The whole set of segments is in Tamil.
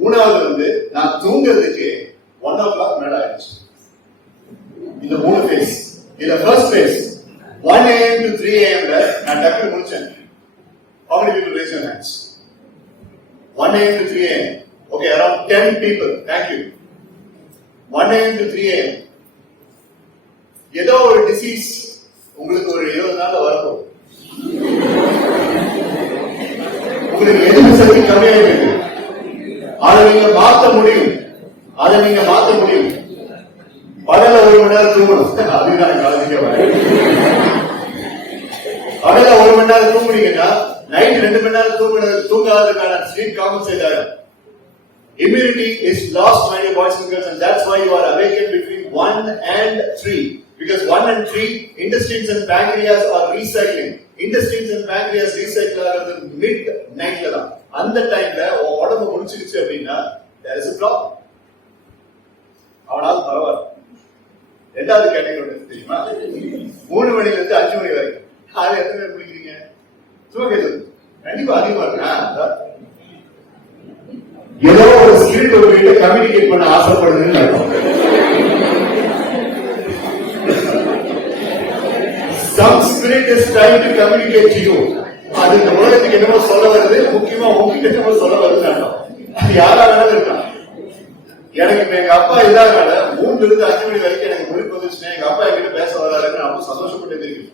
மூணாவது வந்து நான் தூங்குறதுக்கு 1 o'clock மேல ஆயிடுச்சு. இந்த 3 ஃபேஸ். இதுல first face 1 AM to 3 AM ல நான் டக்குனு முடிச்சேன். How many people raise your hands? 1 AM to 3 AM. Okay, around 10 people. Thank you. 1 AM to 3 AM. ஏதோ ஒரு டிசீஸ் உங்களுக்கு ஒரு 20 நாள்ல வரப்போகுது. உங்களுக்கு எதிர்ப்பு சக்தி கம்மியாயிருக்கு. அதை நீங்க மாற்ற முடியும். பகல 1 மணி நேரம் தூங்கணும். அதுதான் காலேஜுக்கே வரேன். பகல 1 மணி நேரம் தூங்குனீங்கன்னா நைட் 2 மணி நேரம் தூங்காததுக்கான ஸ்லீப் காம்பன்சேட் ஆகும். Immunity is lost, my dear boys and girls, and that's why you are awakened between 1 and 3. Because 1 and 3, intestines and pancreas are recycling. Intestines and pancreas recycle ஆகிறது midnight தான். அந்த டைம்ல உடம்பு முடிச்சிருச்சு அப்படின்னா there is a problem. அவனால பரவாயில்ல. ரெண்டாவது கேட்டகரி தெரியுமா? 3 மணில இருந்து 5 மணி வரைக்கும். காலையில எத்தனை பேர் குளிக்கிறீங்க? சும்மா கேட்குது. கண்டிப்பா அதிகமா இருக்கா? ஏதோ ஒரு ஸ்பிரிட் ஒரு வீட்டை கம்யூனிகேட் பண்ண ஆசைப்படுதுன்னு அர்த்தம். Some spirit is trying to communicate to you. அது இந்த உலகத்துக்கு என்னமோ சொல்ல வருது, முக்கியமா உங்ககிட்ட என்னமோ சொல்ல வருதுன்னு அர்த்தம். அது யாரா வேணாலும் இருக்கலாம். எனக்கு இப்ப எங்க அப்பா இல்லாதனால 3 இருந்து 5 மணி வரைக்கும் எனக்கு முழிப்பு வந்துச்சுன்னா எங்க அப்பா என்கிட்ட பேச வராதுன்னு நான் சந்தோஷப்பட்டு தெரியும்.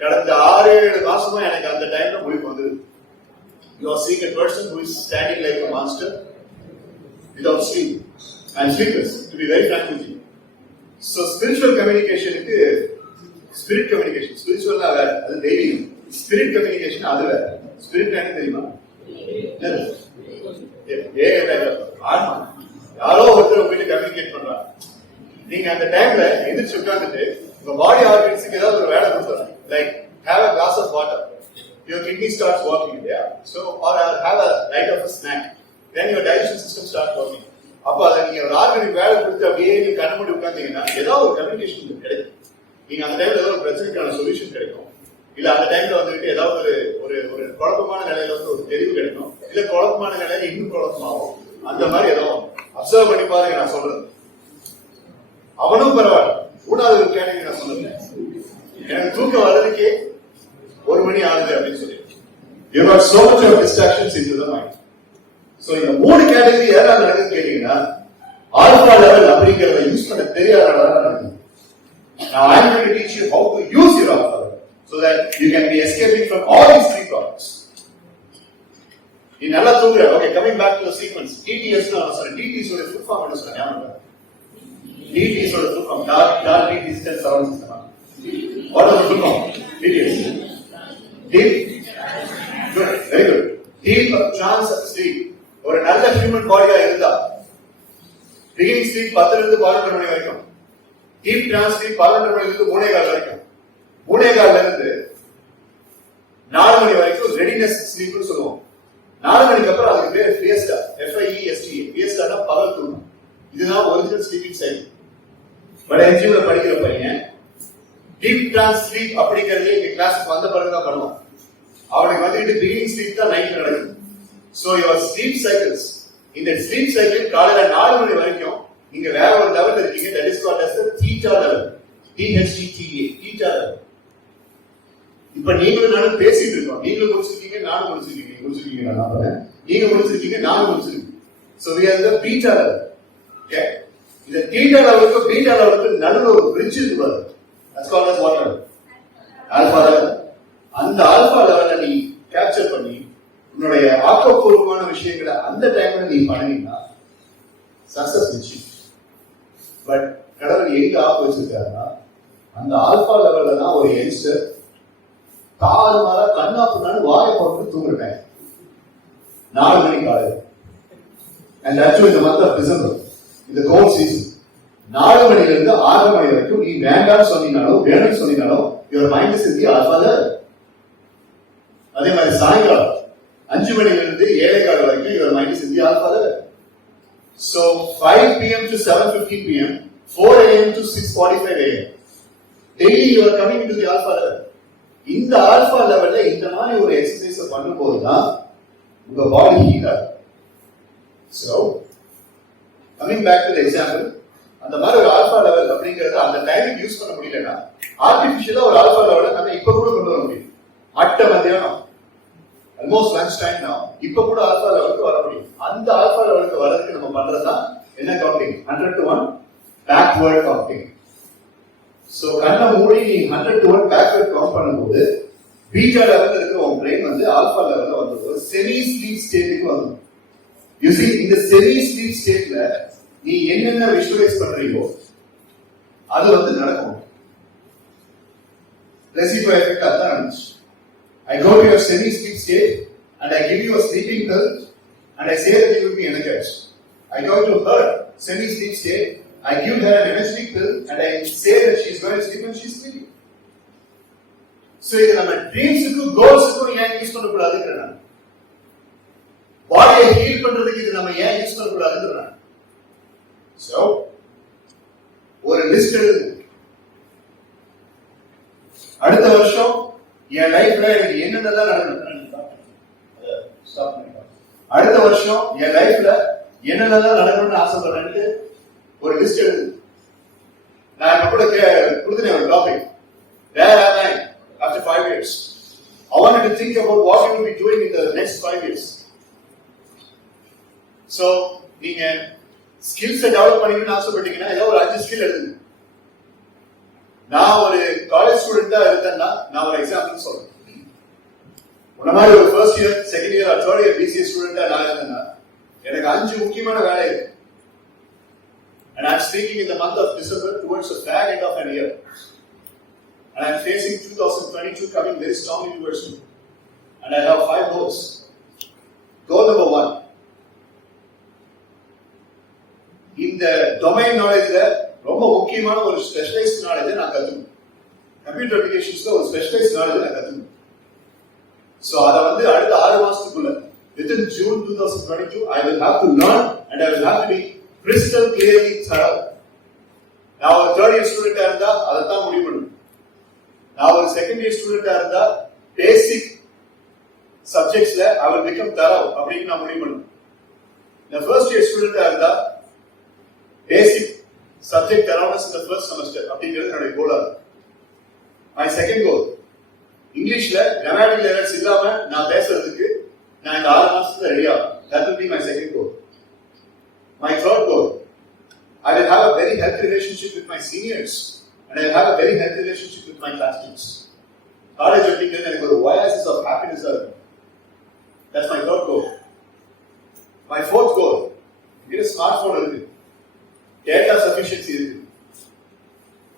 கடந்த 6-7 மாசமா எனக்கு அந்த டைம்ல முழிப்பு வந்தது. You are seeing a person who is standing like a monster without sleep and sleepless, to be very frank with you. So spiritual communication க்கு spirit communication, spiritual na வேற, அது daily. Spirit communication அது வேற. Spirit என்ன தெரியுமா? ஆமா, யாரோ ஒருத்தர் உங்ககிட்ட கம்யூனிகேட் பண்றாங்க. நீங்க அந்த டைம்ல எந்திரிச்சு உட்கார்ந்துட்டு உங்க பாடி ஆர்கன்ஸ்க்கு ஏதாவது ஒரு வேலை கொடுத்துறாங்க. Like have a glass of water. Your kidney starts working, yeah. So, or have a light of a snack. Then your digestion system starts working. அப்ப அதை நீங்க ஒரு ஆர்கனிக் வேலை கொடுத்து அப்படியே நீங்க கண்ண மூடி உட்கார்ந்தீங்கன்னா ஏதாவது ஒரு கம்யூனிகேஷன் கிடைக்கும். நீங்க அந்த டைம்ல ஏதாவது ஒரு பிரச்சனைக்கான சொல்யூஷன் கிடைக்கும். இல்ல அந்த டைம்ல வந்துட்டு ஏதாவது ஒரு ஒரு குழப்பமான நிலையில வந்து ஒரு தெளிவு கிடைக்கும். இல்ல குழப்பமான நிலையில இன்னும் குழப்பமாகும். அந்த மாதிரி ஏதோ அப்சர்வ் பண்ணி பாருங்க. நான் சொல்றது அவனும் பரவாயில்ல. கூடாது ஒரு கேட்டகரி நான் சொல்லுங்க. எனக்கு தூக்கம் வர்றதுக்கே 1 மணி ஆகுது அப்படின்னு சொல்லி. You got so much of distractions into the mind. So இந்த 3 கேட்டகரி ஏதாவது நடக்குதுன்னு கேட்டீங்கன்னா ஆல்பா லெவல் அப்படிங்கறத யூஸ் பண்ண தெரியாதனால நடக்குது. Now I am going to teach you how to use your alpha level so that you can be escaping from all these 3 problems. நீ நல்லா தூங்குற. Okay, coming back to the sequence. TTS நான் சொல்றேன். TTS ஓட full form என்ன சொல்றேன் ஞாபகம் இருக்கா? TTS ஓட full form dark digital sound system. What is the full form? TTS. Deep, good, very good. Deep trance sleep. ஒரு நல்ல ஹியூமன் பாடியா இருந்தா beginning sleep 10 இருந்து 12 மணி வரைக்கும். Deep trance sleep 12 மணில இருந்து 3:15 வரைக்கும். 3:15 இருந்து 4 மணி வரைக்கும் ரெடினஸ் ஸ்லீப்னு சொல்லுவோம். 4 மணிக்கு அப்புறம் அதுக்கு பேர் ஃபியஸ்டா, FIESTA. ஃபியஸ்டானா பகல் தூக்கம். இதுதான் ஒரிஜினல் ஸ்லீப்பிங் சைக்கிள். பட் என்ஜிஓல படிக்கிற பையன் டீப் ட்ரான்ஸ் ஸ்லீப் அப்படிங்கறதே எங்க கிளாஸ்க்கு வந்த பிறகுதான் பண்ணுவோம். அவனுக்கு வந்துட்டு பிகினிங் ஸ்லீப் தான் நைட்ல நடக்குது. சோ யுவர் ஸ்லீப் சைக்கிள்ஸ், இந்த ஸ்லீப் சைக்கிள் காலையில 4 மணி வரைக்கும் நீங்க வேற ஒரு லெவல்ல இருக்கீங்க. That is called as the theta level. THETA, theta level. இப்ப நீங்களும் நானும் பேசிட்டு இருக்கோம். நீங்களும் முடிச்சிருக்கீங்க, நானும் முடிச்சிருக்கீங்க. நீங்க முடிச்சிருக்கீங்க, நானும் முடிச்சிருக்கீங்க. So we are the beta level. Okay? இந்த theta levelக்கு beta levelக்கு நடுவுல ஒரு bridge இருக்கு பாருங்க. That's called as what level? Alpha level. அந்த ஆல்பா லெவலை நீ கேப்சர் பண்ணி உன்னுடைய ஆக்கப்பூர்வமான விஷயங்களை அந்த டைம்ல நீ பண்ணினா சக்சஸ் நிச்சயம். பட் கடவுள் எங்க ஆப் வச்சிருக்காருன்னா அந்த ஆல்பா லெவல்ல தான் ஒரு யங்ஸ்டர் தாறுமாறா கண்ணாப்புனாலும் வாய போட்டு தூங்குறேன் 4 மணி காலையில். And actually in the month of December, in the cold season, 4 மணில இருந்து 6 மணி வரைக்கும் நீ வேண்டாம் சொன்னீனாலும் வேணும்னு சொன்னீனாலும் your mind is in the alpha level. அதே மாதிரி சாயங்காலம் 5 மணில இருந்து 7:15 வரைக்கும் your mind is in the alpha level. So 5 p.m. to 7:15 p.m., 4 a.m. to 6:45 a.m. daily you are coming into the alpha level. இந்த ஆல்பா லெவல்ல இந்த மாதிரி ஒரு எக்ஸசைஸ் பண்ணும்போது தான் உங்க பாடி ஹீல் ஆகும். So, coming back to the example, அந்த மாதிரி ஒரு ஆல்பா லெவல் அப்படிங்கறது அந்த டைமுக்கு யூஸ் பண்ண முடியலன்னா ஆர்டிபிஷியலா ஒரு ஆல்பா லெவலை நம்ம இப்ப கூட கொண்டு வர முடியும். அட்ட மத்தியானம் ஆல்மோஸ்ட் லஞ்ச் டைம் நான் இப்ப கூட ஆல்பா லெவலுக்கு வர முடியும். அந்த ஆல்பா லெவலுக்கு வரதுக்கு நம்ம பண்றதுதான் என்ன counting? 100 to 1 backward counting. So கண்ணை மூடி நீ 100 to 1 பேக்வர்ட் கவுண்ட் பண்ணும்போது பீட்டா லெவல்ல இருக்கிற உன் பிரெயின் வந்து ஆல்பா லெவல்ல வந்து செமி ஸ்லீப் ஸ்டேட்டுக்கு வந்து யூ see இந்த செமி ஸ்லீப் ஸ்டேட்ல நீ என்னென்ன விஷுவலைஸ் பண்றீங்களோ அது வந்து நடக்கும். பிளேசிபோ எஃபெக்ட் அதான் நடந்துச்சு. I go to your semi-sleep state and I give you a sleeping pill and I say that you will be energized. I go to her semi-sleep state, I give her an energetic pill and I say that she is going to sleep and she is sleeping. So, இது நம்ம ட்ரீம்ஸுக்கு கோல்ஸுக்கு ஏன் யூஸ் பண்ணக்கூடாதுங்கிறேன். பாடியை ஹீல் பண்றதுக்கு இது நம்ம ஏன் யூஸ் பண்ணக்கூடாதுங்கிறேன். So, ஒரு லிஸ்ட் எழுது. அடுத்த வருஷம் என் லைஃப்ல எனக்கு என்னென்னலாம் நடக்கணும், அடுத்த வருஷம் என் லைஃப்ல என்னென்னலாம் நடக்கணும்னு ஆசைப்படுறேன்ட்டு ஒரு லிஸ்ட் எழுது. நான் இப்ப கூட கொடுத்தேன் ஒரு topic, where am I after 5 years? I wanted to think about what you will be doing in the next 5 years. So, நீங்க ஸ்கில்ஸ் டெவலப் பண்ணிக்கணும்னு ஆசைப்பட்டீங்கன்னா ஏதோ ஒரு 5 ஸ்கில் எழுதுங்க. நான் ஒரு காலேஜ் ஸ்டூடெண்டா இருந்தேன்னா நான் ஒரு எக்ஸாம்பிள் சொல்றேன். உன்ன மாதிரி ஒரு first year, second year, third year BCA ஸ்டூடெண்டா நான் இருந்தேன்னா எனக்கு 5 முக்கியமான வேலை இருக்கு. And I'm speaking in the month of December towards the fag end of an year. And I'm facing 2022 coming very strongly towards me. And I have 5 goals. Goal number 1. இந்த டொமைன் நாலேஜ்ல ரொம்ப முக்கியமான ஒரு ஸ்பெஷலைஸ்ட் நாலேஜை நான் கத்துக்கணும். கம்ப்யூட்டர் அப்ளிகேஷன்ஸ்ல ஒரு ஸ்பெஷலைஸ்ட் நாலேஜை நான் கத்துக்கணும். சோ அத வந்து அடுத்த 6 மாசத்துக்குள்ள within June 2022 I will have to learn and I will have to be crystal clearly thorough. நான் ஒரு third year ஸ்டூடெண்டா இருந்தா அதை தான் முடிவு பண்ணணும். நான் ஒரு second year ஸ்டூடெண்டா இருந்தா basic subjectsல I will become thorough அப்படின்னு நான் முடிவு பண்ணணும். நான் first year ஸ்டூடெண்டா இருந்தா basic subject thoroughness in the first semester அப்படிங்கிறது என்னுடைய கோலா இருக்கு. My second goal, இங்கிலீஷ்ல கிராமட்டிக்கல் எரர்ஸ் இல்லாம நான் பேசுறதுக்கு நான் இந்த 6 மாசத்துல ரெடி ஆகும். That will be my second goal. My third goal, I will have a very healthy relationship with my seniors and I will have a very healthy relationship with my classmates. College அப்படிங்கிறது எனக்கு ஒரு oasis of happiness இருக்கு. That's my third goal. My fourth goal, இது ஸ்மார்ட் போன் இருக்கு, டேட்டா சஃபிஷியன்சி இருக்கு,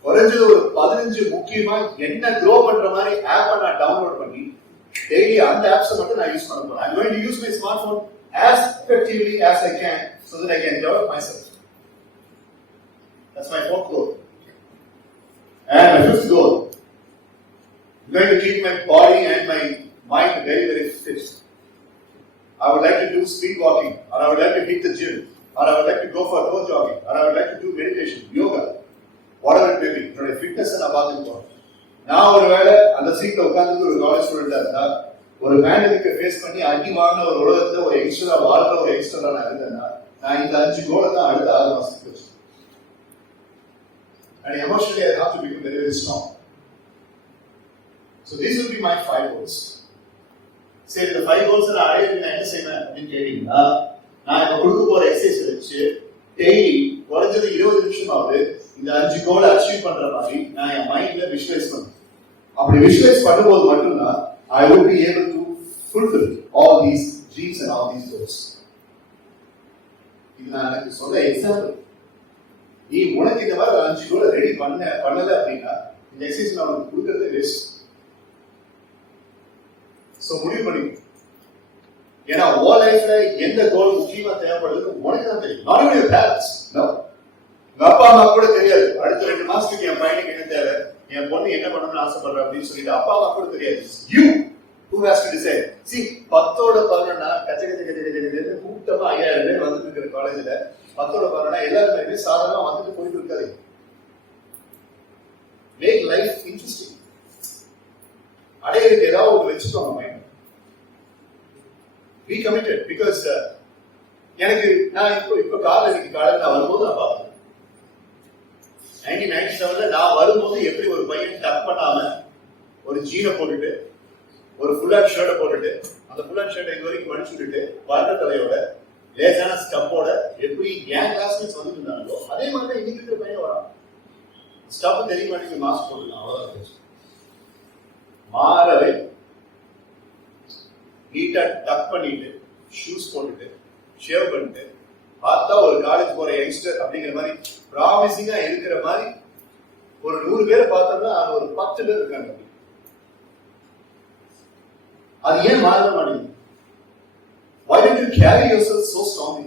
குறைஞ்சது ஒரு 15 முக்கியமா என்ன க்ரோ பண்ற மாதிரி ஆப் நான் டவுன்லோட் பண்ணி டெய்லி அந்த ஆப்ஸ் மட்டும் நான் யூஸ் பண்ண போறேன். I'm going to use my smartphone as effectively as I can so that I can develop myself. That's my fourth goal. And my fifth goal, I'm going to keep my body and my mind very, very fit. I would like to do speed walking, or I would like to hit the gym, or I would like to go for road jogging, or I would like to do meditation, yoga, whatever it may be. என்னோட ஃபிட்னஸ் நான் பார்த்துட்டு நான் ஒருவேளை அந்த சீட்ல உட்கார்ந்து ஒரு காலேஜ் ஸ்டூடெண்டா இருந்தா ஒரு பேண்டமிக்கை ஃபேஸ் பண்ணி அடி வாங்கின ஒரு உலகத்துல ஒரு எக்ஸ்ட்ரா வாழ்ற ஒரு எக்ஸ்ட்ரா நான் இருந்தேன்னா நான் இந்த 5 கோலை தான் அடுத்த 6 மாசத்துக்கு வச்சு. And emotionally I have to become very, very strong. So these will be my 5 goals. சரி, இந்த 5 goals நான் அடையிறது நான் என்ன செய்வேன் அப்படின்னு கேட்டீங்கன்னா, நான் இப்ப கொடுக்க போற எக்ஸசைஸ் வச்சு டெய்லி குறைஞ்சது 20 நிமிஷமாவது இந்த 5 கோலை அச்சீவ் பண்ற மாதிரி நான் என் மைண்ட்ல விஷுவலைஸ் பண்ணுவேன். அப்படி விஷுவலைஸ் பண்ணும்போது மட்டும்தான் I will be able to fulfill all these dreams and all these goals. இது நான் எனக்கு சொல்ற எக்ஸாம்பிள். நீ உனக்கு இந்த மாதிரி 5 கோலை ரெடி பண்ணல அப்படின்னா இந்த எக்ஸசைஸ் நான் உனக்கு கொடுக்கறதே வேஸ்ட். சோ முடிவு பண்ணிக்கோ. ஏன்னா உன் லைஃப்ல எந்த கோல் முக்கியமா தேவைப்படுது உனக்கு தான் தெரியும். Not even your parents. No. உங்க அப்பா அம்மா கூட தெரியாது அடுத்த 2 மாசத்துக்கு என் பையனுக்கு என்ன தேவை, என் பொண்ணு என்ன பண்ணணும்னு ஆசைப்படுற அப்படின்னு சொல்லிட்டு அப்பா அம்மா கூட தெரியாது. You who has to decide. See, 10ஓட 11 கச்ச கூட்டமா 5000 பேர் வந்துட்டு இருக்கிற காலேஜ்ல 10ஓட 11 எல்லாருமே சாதாரணமா வந்துட்டு போயிட்டு இருக்காது. Make life interesting. அடையிறதுக்கு ஏதாவது ஒரு வச்சுக்கோங்க மைண்ட். Be committed because எனக்கு நான் இப்ப காலையில் நான் வரும்போது நான் பார்த்தேன் 1997 நான் வரும்போது எப்படி ஒரு பையன் டக் பண்ணாம ஒரு ஜீனை போட்டுட்டு ஒரு ஃபுல் ஹேண்ட் ஷர்ட்டை போட்டுட்டு அந்த ஃபுல் ஹேண்ட் ஷர்ட்டை இது வரைக்கும் மடிச்சு விட்டுட்டு வளர்ந்த தலையோட லேசான ஸ்டப்போட எப்படி ஏன் கிளாஸ்மேட்ஸ் வந்து இருந்தாங்களோ அதே மாதிரி தான் இன்னைக்கு இருக்கிற பையன் வரான். ஸ்டப் தெரிய மாட்டேங்குது, மாஸ்க் போட்டுக்கலாம், அவ்வளவுதான். மாறவே நீட்டா டக் பண்ணிட்டு ஷூஸ் போட்டுட்டு ஷேவ் பண்ணிட்டு பார்த்தா ஒரு காலேஜ் போற யங்ஸ்டர் அப்படிங்கிற மாதிரி ப்ராமிசிங்கா இருக்கிற மாதிரி ஒரு 100 பேரை பார்த்தோம்னா அது ஒரு 10 பேர் இருக்காங்க. அது ஏன் மாற மாட்டேங்குது? Why don't you carry yourself so strongly?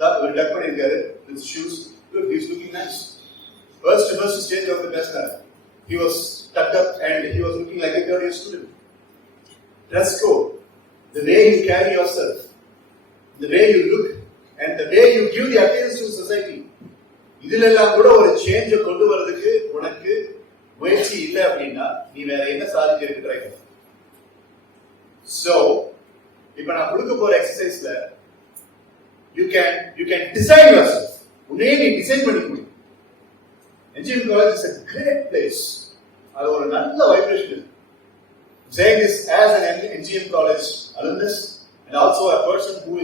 That ஒரு டக் பண்ணிருக்காரு with shoes, look, he's looking nice. First stage of the best man. He was tucked up and he was looking like a third year student. Dress code, the way you carry yourself, the way you look, and the way you give the appearance to society. இதெல்லாம் கூட ஒரு சேஞ்ச் கொண்டு வரதுக்கு உனக்கு முயற்சி இல்லை அப்படின்னா நீ வேற என்ன சாதிக்கிறதுக்கு ட்ரை பண்ண. சோ இப்ப நான் கொடுக்க போற எக்ஸசைஸ்ல you can decide yourself. உன்னையே நீ டிசைன் பண்ணிக்க முடியும். Engineering college is a great place. அது ஒரு நல்ல வைப்ரேஷன் இருக்கு. Saying this as an engineering college alumnus and also a person who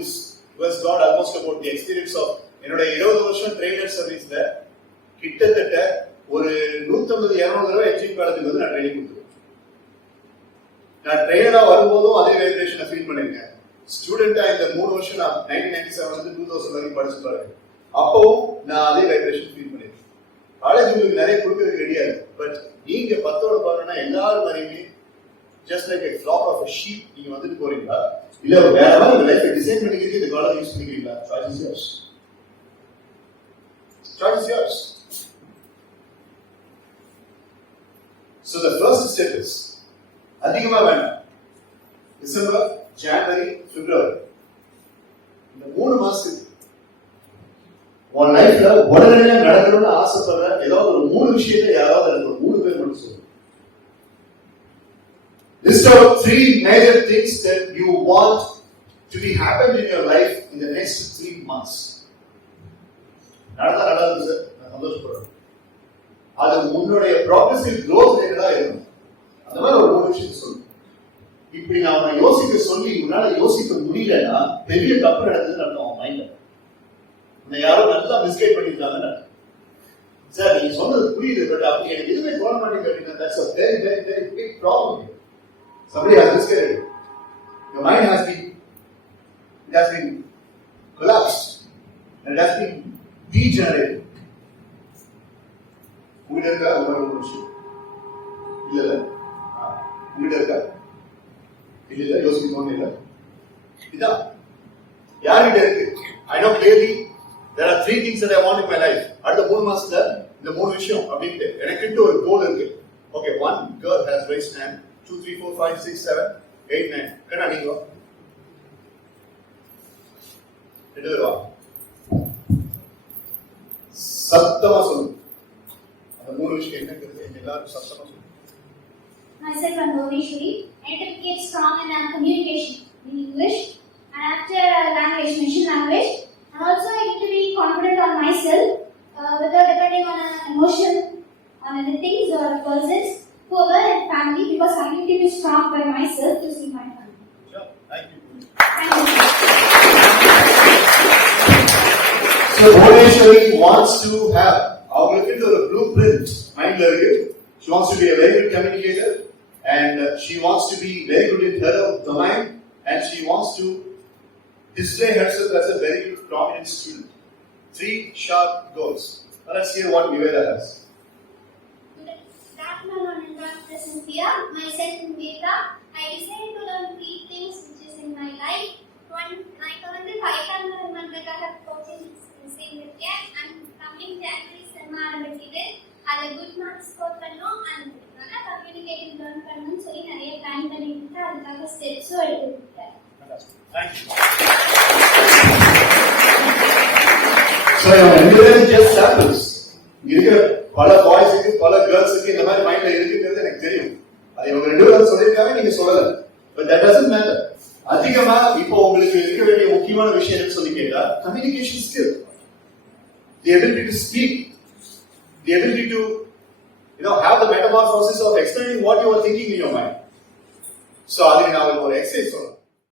has got almost about the experience of என்னோட 20 வருஷம் ட்ரெய்னர் சர்வீஸ்ல கிட்டத்தட்ட ஒரு 150-200 தடவை என்ஜினியரிங் காலேஜுக்கு வந்து நான் ட்ரைனிங் கொடுத்துருக்கேன். நான் ட்ரெய்னரா வரும்போதும் அதே வைப்ரேஷனை ஃபீல் பண்ணிருக்கேன். ஸ்டூடெண்டா இந்த 3 வருஷம் நான் 1997 வந்து 2000 வரைக்கும் படிச்சு பாருங்க, அப்பவும் நான் அதே வைப்ரேஷன் ஃபீல் பண்ணிருக்கேன். காலேஜ் உங்களுக்கு நிறைய கொடுக்கறதுக்கு ரெடியா இருக்கு. பட் நீங்க 10ஓட பாருங்கன்னா எல்லாரும் மாதிரியுமே just like a flock of a sheep நீங்க வந்துட்டு போறீங்களா, இல்ல வேற மாதிரி லைஃப் டிசைன் பண்ணிக்கிறீங்க, இந்த காலேஜ் யூஸ் பண்ணிக்கிறீங்களா? Choice is yours. Choice is yours. So the first step is அதிகமா வேண்டாம். டிசம்பர், ஜனவரி, பிப்ரவரி இந்த 3 மாசத்துக்கு உன் லைஃப்ல உடனே நடக்கணும்னு ஆசைப்படுற ஏதாவது ஒரு 3 விஷயத்தை யாராவது எனக்கு 3 பேர் மட்டும் சொல்லுங்க. List out 3 major things that you want to be happened in your life in the next 3 months. நடந்தது சார், நான் சந்தோஷப்படுறேன். அது உன்னுடைய ப்ராக்ரஸிவ் க்ரோத் ரேட்டா இருக்கும். அந்த மாதிரி ஒரு 3 விஷயத்தை சொல்லு. இப்படி நான் உன்னை யோசிக்க சொல்லி உன்னால யோசிக்க முடியலன்னா பெரிய தப்பு நடந்ததுன்னு அர்த்தம் அவன் மைண்ட்ல. உன்னை யாரோ நல்லா மிஸ்கைட் பண்ணிருக்காங்கன்னு சார் நீங்க சொன்னது புரியுது, பட் அப்படி எனக்கு எதுவுமே தோண மாட்டேங்குது அப்படின்னா that's a very very very big problem here. Somebody has misguided you. Your mind has been collapsed and it has been degenerated. உங்ககிட்ட இருக்கா ஒரு விஷயம்? இல்ல உங்ககிட்ட இருக்கா? இல்ல யோசிக்கணும் இல்ல. இதான் யார்கிட்ட இருக்கு? I know clearly there are 3 things that I want in my life. அடுத்த 3 மாசத்துல இந்த 3 விஷயம் அப்படின்ட்டு எனக்கிட்ட ஒரு கோல் இருக்கு. Okay, 1 girl has raised hand, 2 3 4 5 6 7 8 9. கண்ணா நீங்க வா. 2 பேர் வா. சத்தமா சொல்லு. அந்த 3 விஷயம் என்னங்கிறது எல்லாரும் சத்தமா சொல்லு. Myself and Baudouin, I need to get strong in communication in English and after language, Mission language, and also I need to be confident on myself without depending on an emotion, on anything or persons, whoever and family, because I need to be strong by myself to see my family. Sure. Thank you. Thank you. So Baudouin wants to have அவங்களுக்கு ஒரு blueprint மைண்ட்ல இருக்கு. She wants to be a very good communicator and she wants to be very good in her domain and she wants to display herself as a very good prominent student. 3 sharp goals. Let's hear what Niveda has. Good afternoon, Dr. Cynthia. Myself Niveda. I decided to learn 3 things which is in my life. One, I currently 500 months I have coaching same with care and coming January summer ஆரம்பிக்குது. அது குட் மார்க்ஸ் ஸ்கோர் பண்ணனும் and நல்லா கம்யூனிகேட்டிவ் லேர்ன் பண்ணனும்னு சொல்லி நிறைய பிளான் பண்ணிட்டு அதுக்காக ஸ்டெப்ஸும் எடுத்துக்கிட்டேன். Thank you. So everyone just samples. இருக்கிற பல பாய்ஸ்க்கு பல கேர்ள்ஸ்க்கு இந்த மாதிரி மைண்ட்ல இருக்குங்கிறது எனக்கு தெரியும். அது இவங்க 2 பேரும் சொல்லிருக்காங்க, நீங்க சொல்லல. But that doesn't matter. அதிகமா இப்போ உங்களுக்கு இருக்க வேண்டிய முக்கிய முக்கியமான விஷயம் என்னன்னு சொல்லி கேட்டா communication skill, the ability to speak, the ability to have the metamorphosis of explaining what you are thinking in your mind. So அதுக்கு நான் ஒரு எக்ஸசைஸ் சொல்றேன்.